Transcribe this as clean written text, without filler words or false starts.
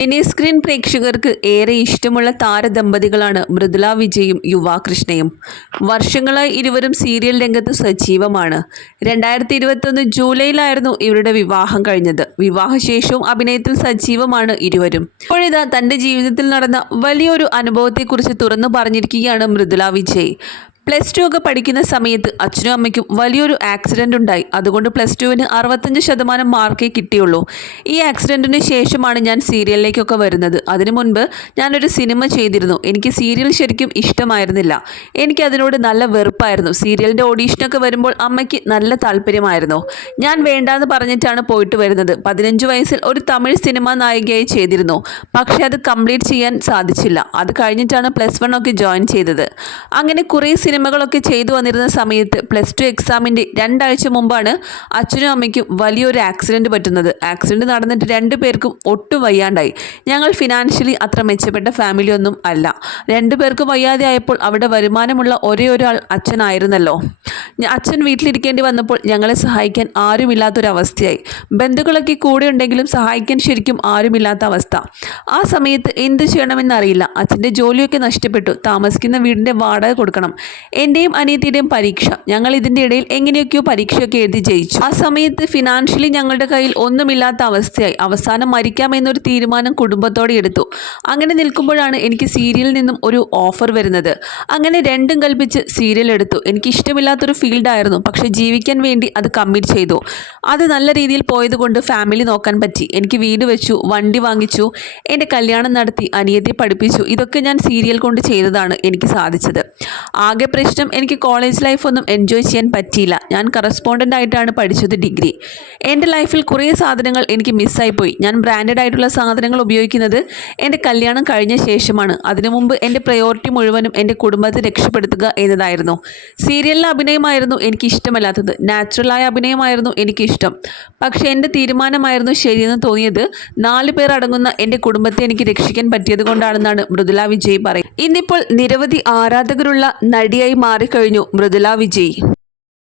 Mini screen പ്രേക്ഷകർക്ക് ഏറെ ഇഷ്ടമുള്ള താരദമ്പതികളാണ് മൃദുല വിജയും യുവ കൃഷ്ണയും. വർഷങ്ങളായി ഇരുവരും സീരിയൽ രംഗത്ത് സജീവമാണ്. 2021 ജൂലൈയിലായിരുന്നു ഇവരുടെ വിവാഹം കഴിഞ്ഞത്. വിവാഹശേഷവും അഭിനയത്തിൽ സജീവമാണ് ഇരുവരും. ഇപ്പോഴിതാ തന്റെ ജീവിതത്തിൽ നടന്ന വലിയൊരു അനുഭവത്തെക്കുറിച്ച് തുറന്നു പറഞ്ഞിരിക്കുകയാണ് മൃദുല വിജയ്. +2 ഒക്കെ പഠിക്കുന്ന സമയത്ത് അച്ഛനും അമ്മയ്ക്കും വലിയൊരു ആക്സിഡൻ്റ് ഉണ്ടായി. അതുകൊണ്ട് +2-ന് 65% മാർക്കേ കിട്ടിയുള്ളൂ. ഈ ആക്സിഡൻറ്റിന് ശേഷമാണ് ഞാൻ സീരിയലിലേക്കൊക്കെ വരുന്നത്. അതിനു മുൻപ് ഞാനൊരു സിനിമ ചെയ്തിരുന്നു. എനിക്ക് സീരിയൽ ശരിക്കും ഇഷ്ടമായിരുന്നില്ല. എനിക്ക് അതിനോട് നല്ല വെറുപ്പായിരുന്നു. സീരിയലിൻ്റെ ഓഡീഷനൊക്കെ വരുമ്പോൾ അമ്മയ്ക്ക് നല്ല താല്പര്യമായിരുന്നു. ഞാൻ വേണ്ടാന്ന് പറഞ്ഞിട്ടാണ് പോയിട്ട് വരുന്നത്. 15 വയസ്സിൽ ഒരു തമിഴ് സിനിമ നായികയായി ചെയ്തിരുന്നു. പക്ഷേ അത് കംപ്ലീറ്റ് ചെയ്യാൻ സാധിച്ചില്ല. അത് കഴിഞ്ഞിട്ടാണ് +1 ഒക്കെ ജോയിൻ ചെയ്തത്. അങ്ങനെ കുറേ സിനിമകളൊക്കെ ചെയ്തു വന്നിരുന്ന സമയത്ത് +2 എക്സാമിൻ്റെ 2 ആഴ്ച മുമ്പാണ് അച്ഛനും അമ്മയ്ക്കും വലിയൊരു ആക്സിഡൻറ്റ് പറ്റുന്നത്. ആക്സിഡൻറ്റ് നടന്നിട്ട് 2 പേർക്കും ഒട്ടും വയ്യാണ്ടായി. ഞങ്ങൾ ഫിനാൻഷ്യലി അത്ര മെച്ചപ്പെട്ട ഫാമിലി ഒന്നും അല്ല. 2 പേർക്കും വയ്യാതെ ആയപ്പോൾ അവിടെ വരുമാനമുള്ള ഒരേ ഒരാൾ അച്ഛനായിരുന്നല്ലോ. അച്ഛൻ വീട്ടിലിരിക്കേണ്ടി വന്നപ്പോൾ ഞങ്ങളെ സഹായിക്കാൻ ആരുമില്ലാത്തൊരവസ്ഥയായി. ബന്ധുക്കളൊക്കെ കൂടെ ഉണ്ടെങ്കിലും സഹായിക്കാൻ ശരിക്കും ആരുമില്ലാത്ത അവസ്ഥ. ആ സമയത്ത് എന്ത് ചെയ്യണമെന്നറിയില്ല. അച്ഛൻ്റെ ജോലിയൊക്കെ നഷ്ടപ്പെട്ടു. താമസിക്കുന്ന വീടിൻ്റെ വാടക കൊടുക്കണം. എൻ്റെയും അനിയത്തിയുടെയും പരീക്ഷ. ഞങ്ങൾ ഇതിൻ്റെ ഇടയിൽ എങ്ങനെയൊക്കെയോ പരീക്ഷയൊക്കെ എഴുതി ജയിച്ചു. ആ സമയത്ത് ഫിനാൻഷ്യലി ഞങ്ങളുടെ കയ്യിൽ ഒന്നുമില്ലാത്ത അവസ്ഥയായി. അവസാനം മരിക്കാമെന്നൊരു തീരുമാനം കുടുംബത്തോടെ എടുത്തു. അങ്ങനെ നിൽക്കുമ്പോഴാണ് എനിക്ക് സീരിയലിൽ നിന്നും ഒരു ഓഫർ വരുന്നത്. അങ്ങനെ രണ്ടും കൽപ്പിച്ച് സീരിയൽ എടുത്തു. എനിക്ക് ഇഷ്ടമില്ലാത്തൊരു ഫീൽഡായിരുന്നു. പക്ഷേ ജീവിക്കാൻ വേണ്ടി അത് കമ്മിറ്റ് ചെയ്തു. അത് നല്ല രീതിയിൽ പോയതുകൊണ്ട് ഫാമിലി നോക്കാൻ പറ്റി. എനിക്ക് വീട് വെച്ചു, വണ്ടി വാങ്ങിച്ചു, എൻ്റെ കല്യാണം നടത്തി, അനിയത്തെ പഠിപ്പിച്ചു. ഇതൊക്കെ ഞാൻ സീരിയൽ കൊണ്ട് ചെയ്തതാണ് എനിക്ക് സാധിച്ചത്. ആകെ പ്രശ്നം എനിക്ക് കോളേജ് ലൈഫൊന്നും എൻജോയ് ചെയ്യാൻ പറ്റിയില്ല. ഞാൻ കറസ്പോണ്ടൻ്റ് ആയിട്ടാണ് പഠിച്ചത് ഡിഗ്രി. എൻ്റെ ലൈഫിൽ കുറേ സാധനങ്ങൾ എനിക്ക് മിസ്സായിപ്പോയി. ഞാൻ ബ്രാൻഡഡ് ആയിട്ടുള്ള സാധനങ്ങൾ ഉപയോഗിക്കുന്നത് എൻ്റെ കല്യാണം കഴിഞ്ഞ ശേഷമാണ്. അതിനു മുമ്പ് എൻ്റെ പ്രയോറിറ്റി മുഴുവനും എൻ്റെ കുടുംബത്തെ രക്ഷപ്പെടുത്തുക എന്നതായിരുന്നു. സീരിയലിലെ അഭിനയമായിരുന്നു എനിക്ക് ഇഷ്ടമല്ലാത്തത്. നാച്ചുറലായ അഭിനയമായിരുന്നു എനിക്കിഷ്ടം. പക്ഷേ എൻ്റെ തീരുമാനമായിരുന്നു ശരിയെന്ന് തോന്നിയത്. 4 പേർ അടങ്ങുന്ന എൻ്റെ കുടുംബത്തെ എനിക്ക് രക്ഷിക്കാൻ പറ്റിയത് കൊണ്ടാണെന്നാണ് മൃദുല വിജയ് പറയുന്നത്. ഇന്നിപ്പോൾ നിരവധി ആരാധകരുള്ള നടിയായി മാറിക്കഴിഞ്ഞു മൃദുല വിജയ്.